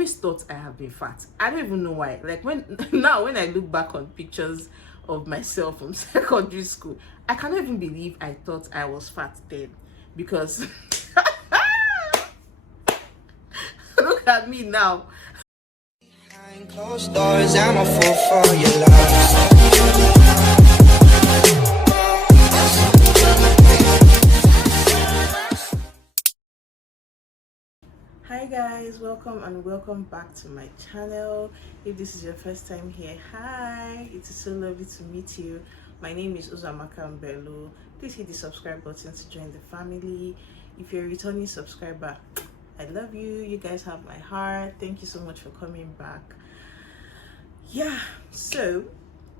always thought I have been fat. I don't even know why. Like when I look back on pictures of myself from secondary school, I cannot even believe I thought I was fat then, because look at me now. Behind closed doors, I'm a fool for your love. Hi guys, welcome back to my channel. If this is your first time here, hi, it is so lovely to meet you. My name is Uzamaka Mbelu. Please hit the subscribe button to join the family. If you're a returning subscriber, I love you. You guys have my heart. Thank you so much for coming back. Yeah, so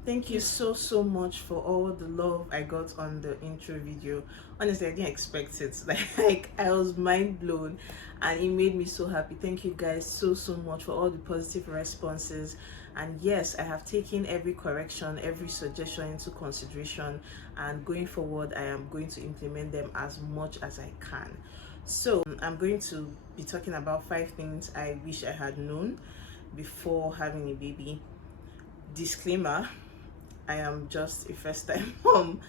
thank you so much for all the love I got on the intro video. Honestly, I didn't expect it. Like I was mind blown, and it made me so happy. Thank you guys so much for all the positive responses. And yes, I have taken every correction, every suggestion into consideration, and going forward I am going to implement them as much as I can. So I'm going to be talking about 5 things I wish I had known before having a baby. Disclaimer, I am just a first-time mom.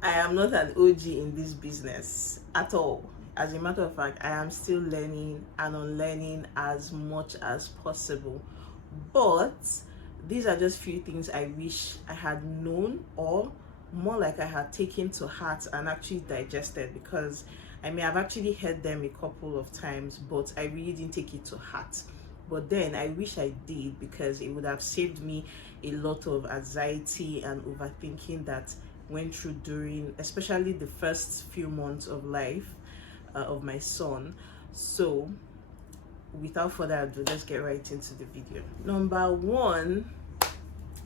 I am not an OG in this business at all. As a matter of fact, I am still learning and unlearning as much as possible. But these are just few things I wish I had known, or more like I had taken to heart and actually digested, because I may have actually heard them a couple of times, but I really didn't take it to heart. But then I wish I did, because it would have saved me a lot of anxiety and overthinking that went through during, especially the first few months of life of my son. So without further ado, let's get right into the video. Number 1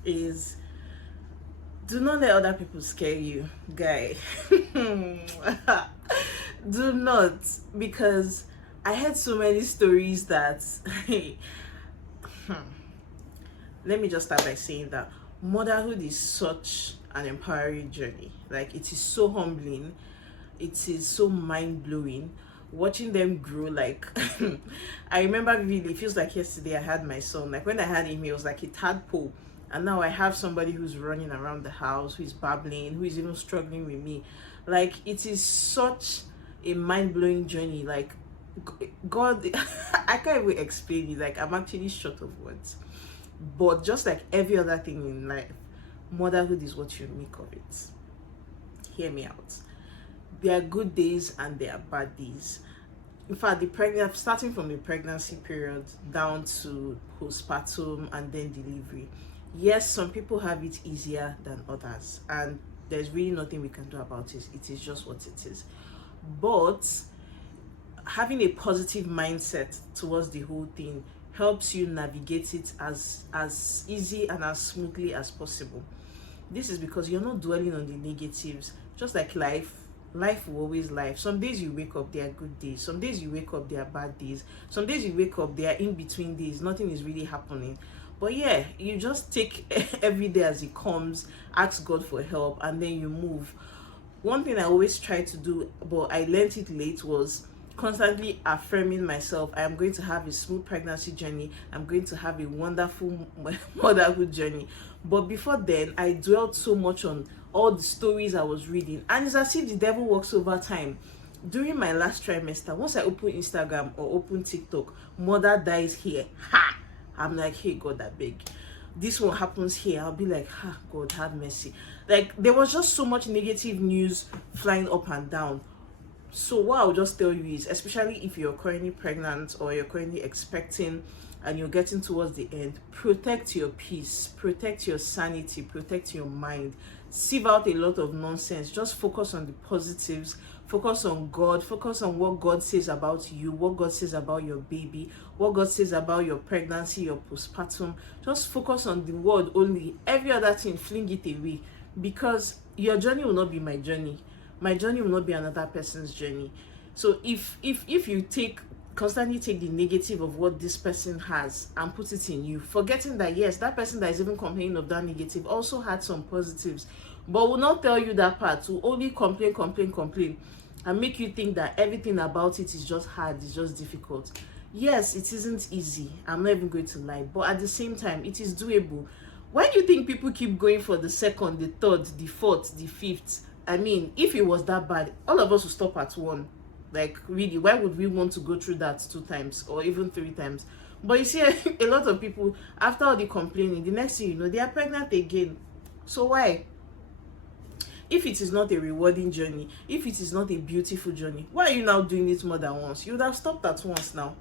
is, do not let other people scare you, guy. Do not, because I heard so many stories that let me just start by saying that motherhood is such an empowering journey. Like, it is so humbling, it is so mind-blowing watching them grow. Like I remember vividly, it feels like yesterday I had my son. Like when I had him, he was like a tadpole, and now I have somebody who's running around the house, who's babbling, who is even struggling with me. Like, it is such a mind-blowing journey. Like, God, I can't even explain it. Like, I'm actually short of words. But just like every other thing in life, motherhood is what you make of it. Hear me out. There are good days and there are bad days. In fact, starting from the pregnancy period down to postpartum and then delivery. Yes, some people have it easier than others, and there's really nothing we can do about it. It is just what it is. But having a positive mindset towards the whole thing helps you navigate it as easy and as smoothly as possible. This is because you're not dwelling on the negatives. Just like life will always life. Some days you wake up, they are good days. Some days you wake up, they are bad days. Some days you wake up, they are in between days. Nothing is really happening. But yeah, you just take every day as it comes, ask God for help, and then you move. One thing I always try to do, but I learned it late, was constantly affirming myself. I am going to have a smooth pregnancy journey. I'm going to have a wonderful motherhood journey. But before then, I dwelled so much on all the stories I was reading, and it's as if the devil works over time. During my last trimester, once I open Instagram or open TikTok, mother dies here. Ha! I'm like, hey God, I beg. This one happens here. I'll be like, God, have mercy. Like, there was just so much negative news flying up and down. So what I'll just tell you is, especially if you're currently pregnant or you're currently expecting and you're getting towards the end, protect your peace, protect your sanity, protect your mind. Sieve out a lot of nonsense. Just focus on the positives. Focus on God. Focus on what God says about you, what God says about your baby, what God says about your pregnancy, your postpartum. Just focus on the word only. Every other thing, fling it away, because your journey will not be my journey. My journey will not be another person's journey. So if you constantly take the negative of what this person has and put it in you, forgetting that yes, that person that is even complaining of that negative also had some positives, but will not tell you that part, to only complain and make you think that everything about it is just hard, it's just difficult. Yes, it isn't easy. I'm not even going to lie, but at the same time, it is doable. Why do you think people keep going for the second, the third, the fourth, the fifth? I mean, if it was that bad, all of us would stop at one. Like, really, why would we want to go through that 2 times or even 3 times? But you see, a lot of people, after all the complaining, the next thing you know, they are pregnant again. So why? If it is not a rewarding journey, if it is not a beautiful journey, why are you now doing it more than once? You would have stopped at once now.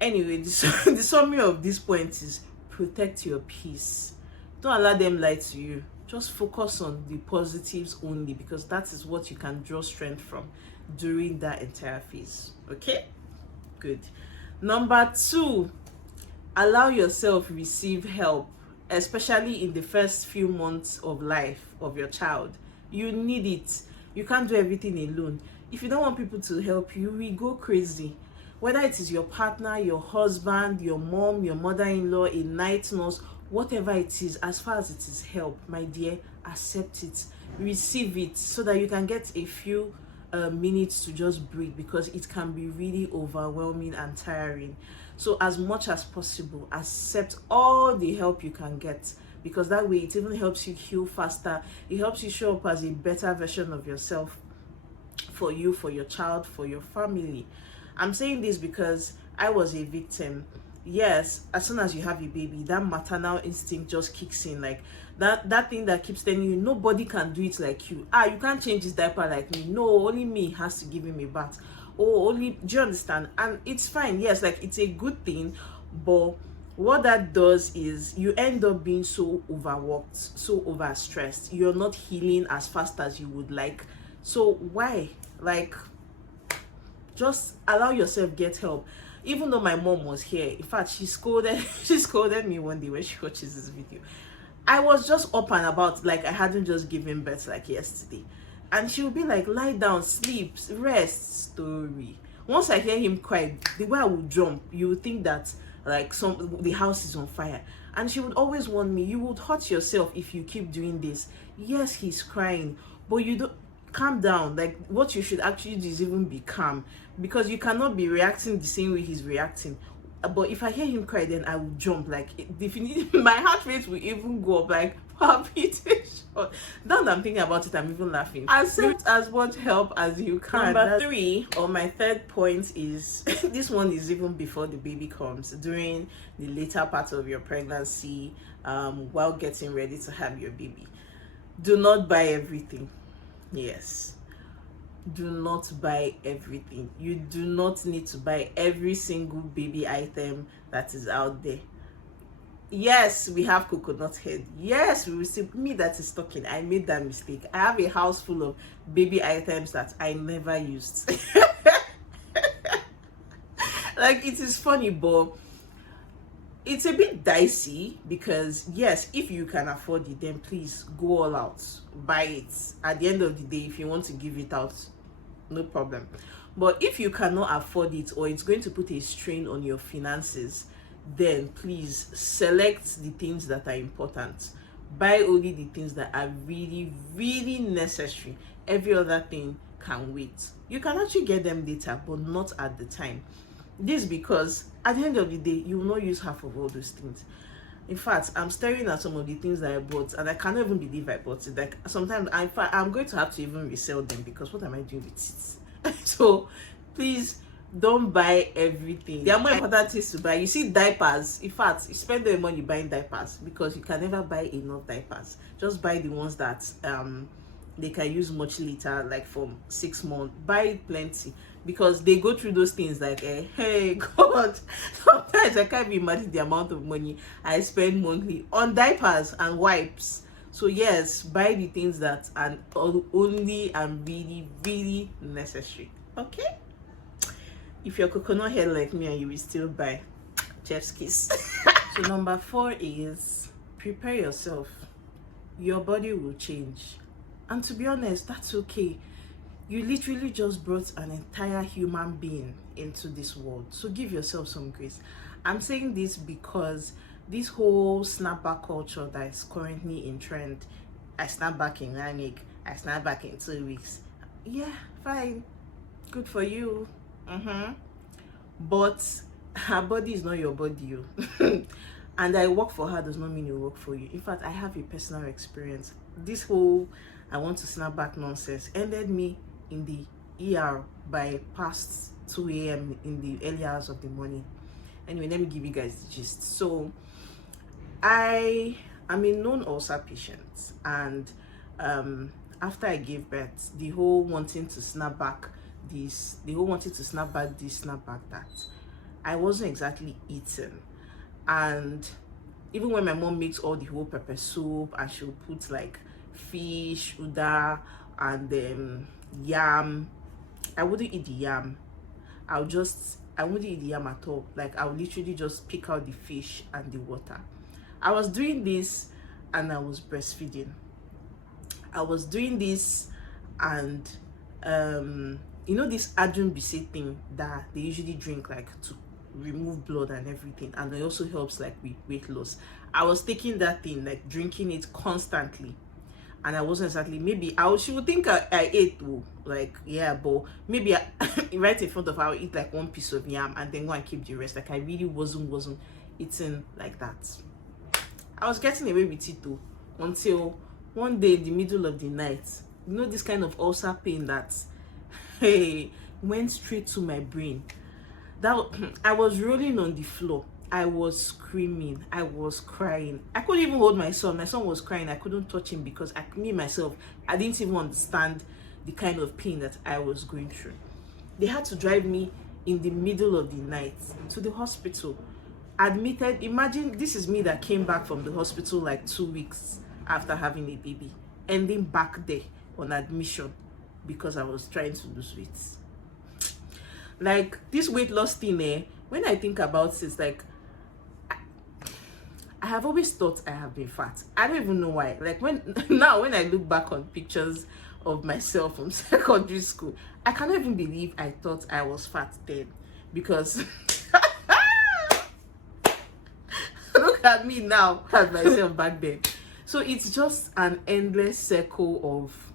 Anyway, the summary of this point is protect your peace. Don't allow them lie to you. Just focus on the positives only, because that is what you can draw strength from during that entire phase. Okay? Good. Number 2, allow yourself receive help, especially in the first few months of life of your child. You need it. You can't do everything alone. If you don't want people to help you, we go crazy. Whether it is your partner, your husband, your mom, your mother-in-law, a night nurse, whatever it is, as far as it is help, my dear, accept it, receive it, so that you can get a few minutes to just breathe, because it can be really overwhelming and tiring. So as much as possible, accept all the help you can get, because that way it even helps you heal faster. It helps you show up as a better version of yourself, for you, for your child, for your family. I'm saying this because I was a victim. Yes, as soon as you have a baby, that maternal instinct just kicks in, like that thing that keeps telling you nobody can do it like you. You can't change his diaper like me. No, only me has to give him a bath. Oh, only, do you understand? And it's fine. Yes, like it's a good thing, but what that does is you end up being so overworked, so overstressed. You're not healing as fast as you would like. So why? Like, just allow yourself get help. Even though my mom was here, in fact, she scolded me one day when she watches this video. I was just up and about, like I hadn't just given birth like yesterday. And she would be like, lie down, sleep, rest, story. Once I hear him cry, the way I would jump, you would think that like the house is on fire. And she would always warn me, you would hurt yourself if you keep doing this. Yes, he's crying, but you don't, calm down. Like, what you should actually do is even be calm, because you cannot be reacting the same way he's reacting. But if I hear him cry, then I will jump, like definitely my heart rate will even go up, like palpitation. Now that I'm thinking about it, I'm even laughing. Accept as much help as you can. Number 3, or my third point, is this one is even before the baby comes, during the later part of your pregnancy, while getting ready to have your baby. Do not buy everything. Yes, do not buy everything. You do not need to buy every single baby item that is out there. Yes, we have coconut head. Yes, we receive, me that is talking, I made that mistake. I have a house full of baby items that I never used. Like, it is funny, but it's a bit dicey, because yes, if you can afford it, then please go all out, buy it. At the end of the day, if you want to give it out, no problem. But if you cannot afford it, or it's going to put a strain on your finances, then please select the things that are important. Buy only the things that are really, really necessary. Every other thing can wait. You can actually get them later, but not at the time. This because at the end of the day, you will not use half of all those things. In fact, I'm staring at some of the things that I bought, and I cannot even believe I bought it. Like, sometimes I'm going to have to even resell them, because what am I doing with it? So please don't buy everything. There are more important things to buy. You see, diapers. In fact, you spend the money buying diapers, because you can never buy enough diapers. Just buy the ones that they can use much later, like for 6 months. Buy plenty, because they go through those things like, hey God, sometimes I can't even imagine the amount of money I spend monthly on diapers and wipes. So yes, buy the things that are only and really, really necessary. Okay? If you're coconut head like me and you will still buy, chef's kiss. So number 4 is prepare yourself. Your body will change, and to be honest, that's okay. You literally just brought an entire human being into this world, so give yourself some grace. I'm saying this because this whole snapback culture that is currently in trend, I snap back in 1 week, I snap back in 2 weeks. Yeah, fine, good for you. but her body is not your body. And I work for her does not mean you work for you. In fact, I have a personal experience. This whole I want to snap back nonsense ended me in the ER by past 2 a.m. in the early hours of the morning. Anyway, let me give you guys the gist. So I am a known ulcer patient, and after I gave birth, the whole wanting to snap back this, snap back that, I wasn't exactly eating. And even when my mom makes all the whole pepper soup and she'll put like fish, uda, and yam, I wouldn't eat the yam. I wouldn't eat the yam at all. Like, I would literally just pick out the fish and the water. I was doing this and I was breastfeeding. I was doing this, and you know this Adrian Bisset thing that they usually drink, like to remove blood and everything, and it also helps like with weight loss. I was taking that thing, like drinking it constantly, and I wasn't exactly, maybe she would think I ate though, like, yeah, but maybe right in front of her I'll eat like one piece of yam and then go and keep the rest. Like, I really wasn't eating like that. I was getting away with it though, until one day in the middle of the night, you know, this kind of ulcer pain that hey went straight to my brain. That I was rolling on the floor, I was screaming, I was crying. I couldn't even hold my son. My son was crying. I couldn't touch him because I didn't even understand the kind of pain that I was going through. They had to drive me in the middle of the night to the hospital. Admitted. Imagine, this is me that came back from the hospital like 2 weeks after having a baby, ending back there on admission because I was trying to lose weight. Like, this weight loss thing, when I think about it, like, I have always thought I have been fat. I don't even know why. Like, when I look back on pictures of myself from secondary school, I cannot even believe I thought I was fat then, because look at me now at myself back then. So it's just an endless circle of,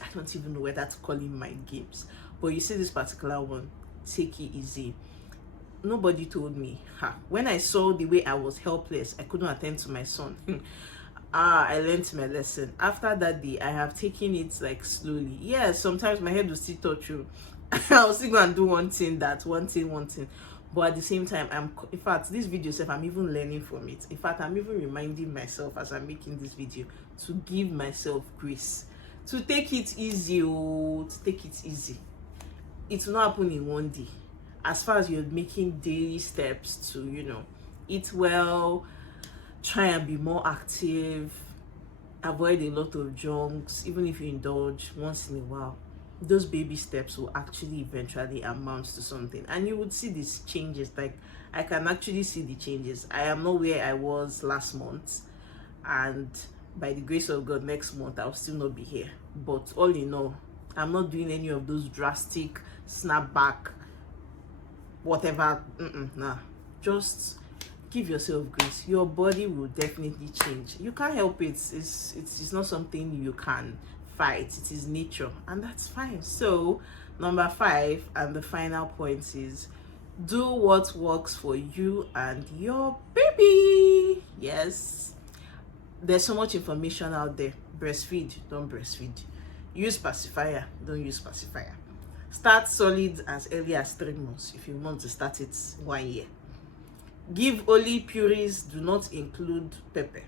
I don't even know whether to call it mind games. But you see this particular one, take it easy. Nobody told me. When I saw the way I was helpless, I couldn't attend to my son. I learned my lesson. After that day, I have taken it like slowly. Yes, sometimes my head will still touch you. I'll still go and do one thing. But at the same time, in fact, this video self, I'm even learning from it. In fact, I'm even reminding myself as I'm making this video to give myself grace, to take it easy. It will not happen in one day. As far as you're making daily steps to, you know, eat well, try and be more active, avoid a lot of junks, even if you indulge once in a while, those baby steps will actually eventually amount to something, and you would see these changes. Like, I can actually see the changes. I am not where I was last month, and by the grace of God, next month I'll still not be here. But all in all, I'm not doing any of those drastic snapback whatever. Nah, just give yourself grace. Your body will definitely change. You can't help it. It's not something you can fight. It is nature, and that's fine. So number 5 and the final point is, do what works for you and your baby. Yes, there's so much information out there. Breastfeed, don't breastfeed. Use pacifier, don't use pacifier. Start solid as early as 3 months if you want to start it 1 year. Give only purees, do not include pepper.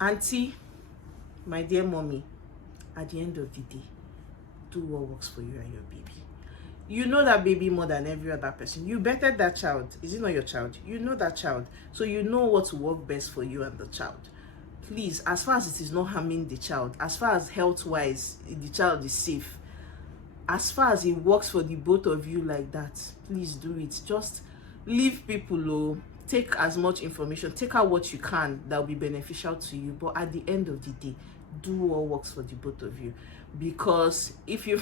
Auntie, my dear mommy, at the end of the day, do what works for you and your baby. You know that baby more than every other person. You bettered that child. Is it not your child? You know that child. So you know what will work best for you and the child. Please, as far as it is not harming the child, as far as health-wise the child is safe, as far as it works for the both of you like that, please do it. Just leave people, take as much information, take out what you can that will be beneficial to you, but at the end of the day, do what works for the both of you. Because if you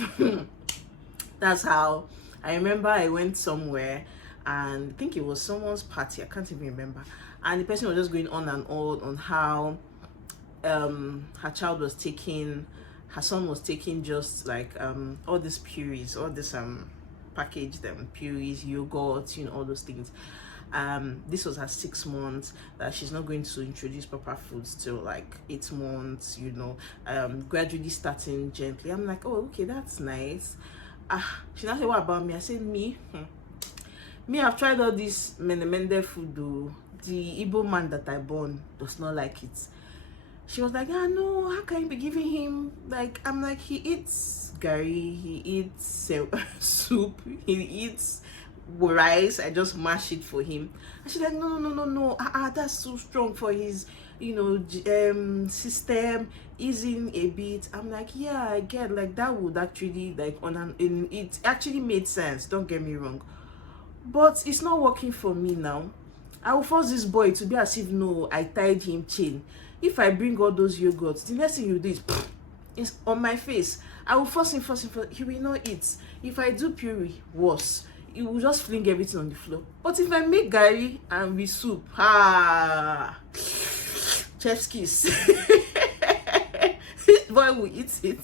that's how I remember I went somewhere, and I think it was someone's party, I can't even remember, and the person was just going on and on how her son was taking just like all these purees, all this package them, purees, yogurt, you know, all those things. This was her 6 months, that she's not going to introduce proper foods till like 8 months, you know, gradually starting gently. I'm like, oh, okay, that's nice. She now said, what about me? I said, me, I've tried all this mende food though. The Igbo man that I born does not like it. She was like, no, how can you be giving him, like, I'm like, he eats gari, he eats soup, he eats rice, I just mash it for him. And she's like, no, that's too strong for his, you know, system, easing a bit. I'm like, yeah, I get, like, that would actually, like, it actually made sense, don't get me wrong, but it's not working for me now. I will force this boy to be as if, no, I tied him chain. If I bring all those yogurts, the next thing you do is on my face. I will force him. He will not eat. If I do puree, worse. He will just fling everything on the floor. But if I make gari and with soup, chef's kiss. This boy will eat it.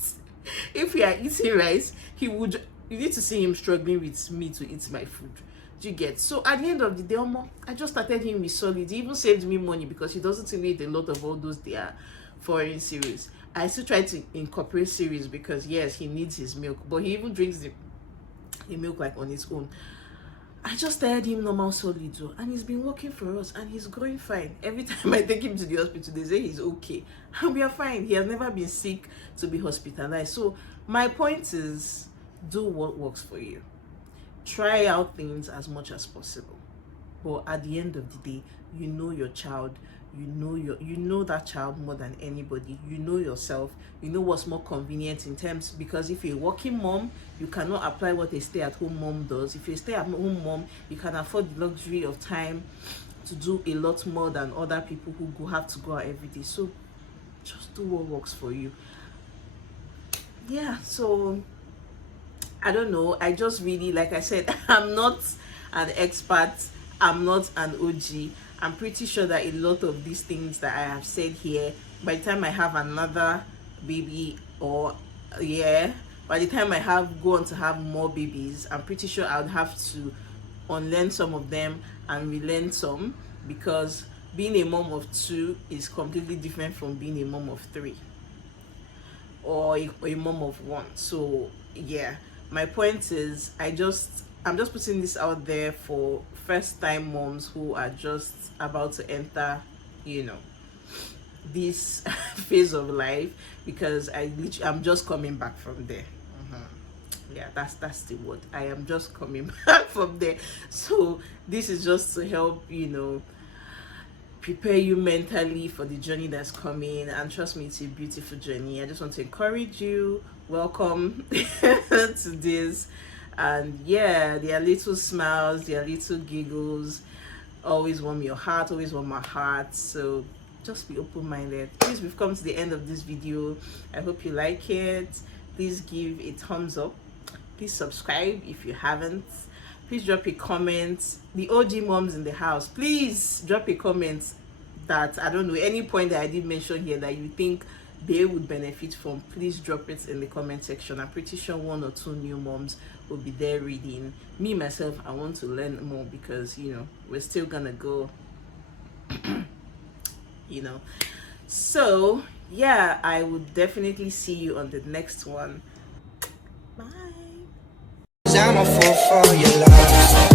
If we are eating rice, he would. You need to see him struggling with me to eat my food. Do you get? So at the end of the day, I just started him with solid. He even saved me money because he doesn't eat a lot of all those their foreign cereals. I still try to incorporate cereals because yes, he needs his milk, but he even drinks the milk like on his own. I just started him normal solid though, and he's been working for us and he's growing fine. Every time I take him to the hospital, they say he's okay and we are fine. He has never been sick to be hospitalized. So my point is, do what works for you. Try out things as much as possible, but at the end of the day, you know your child, you know that child more than anybody. You know yourself, you know what's more convenient in terms, because if you're a working mom, you cannot apply what a stay-at-home mom does. If you're a stay-at-home mom, you can afford the luxury of time to do a lot more than other people who have to go out every day. So just do what works for you. Yeah, so I don't know, I just really, like I said, I'm not an expert, I'm not an OG. I'm pretty sure that a lot of these things that I have said here, by the time I have another baby, or by the time I go on to have more babies, I'm pretty sure I would have to unlearn some of them and relearn some, because being a mom of 2 is completely different from being a mom of 3 or a mom of 1. So yeah, my point is, I'm just putting this out there for first-time moms who are just about to enter, you know, this phase of life, because I'm just coming back from there. Yeah, that's the word. I am just coming back from there. So this is just to help, you know, prepare you mentally for the journey that's coming. And trust me, it's a beautiful journey. I just want to encourage you. Welcome to this. And yeah, there are little smiles, there are little giggles, always warm your heart, always warm my heart. So just be open-minded. Please, we've come to the end of this video. I hope you like it. Please give a thumbs up. Please subscribe if you haven't. Please drop a comment. The OG moms in the house, please drop a comment that, I don't know, any point that I did mention here that you think they would benefit from. Please drop it in the comment section. I'm pretty sure 1 or 2 new moms will be there reading. Me myself, I want to learn more, because you know, we're still gonna go you know. So yeah, I would definitely see you on the next one. Bye. I'm a fool for your love.